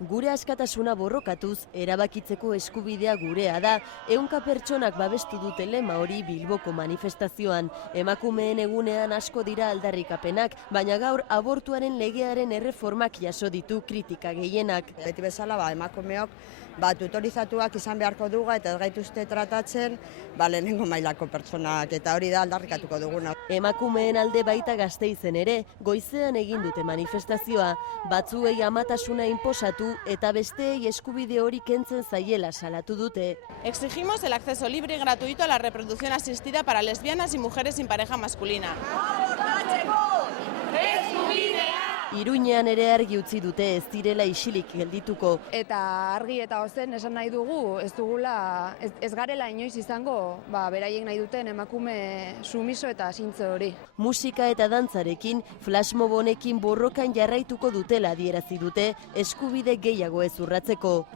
Gure askatasuna borrokatuz, erabakitzeko eskubidea gurea da, 100 pertsonak babestu dute lema hori Bilboko manifestazioan. Emakumeen egunean asko dira aldarrikapenak, baina gaur abortuaren legearen erreformak jaso ditu kritika gehienak. Beti bezala, emakumeok tutorizatuak izan beharko duga eta ez gaituzte tratatzen lehenengo mailako pertsonak, eta hori da aldarrikatuko duguna. Emakumeen alde baita Gasteizen ere, goizean egin dute manifestazioa, batzuei amatasuna inposatu eta besteei eskubide hori kentzen zaiela salatu dute. Exigimos el acceso libre y gratuito a la reproducción asistida para lesbianas y mujeres sin pareja masculina. Iruñean ere argi utzi dute ez direla isilik geldituko. Eta argi eta ozen esan nahi dugu, ez garela inoiz izango, beraiek nahi duten emakume sumiso eta zintzo hori. Musika eta dantzarekin, flashmob honekin borrokan jarraituko dutela adierazi dute eskubide gehiago ez urratzeko.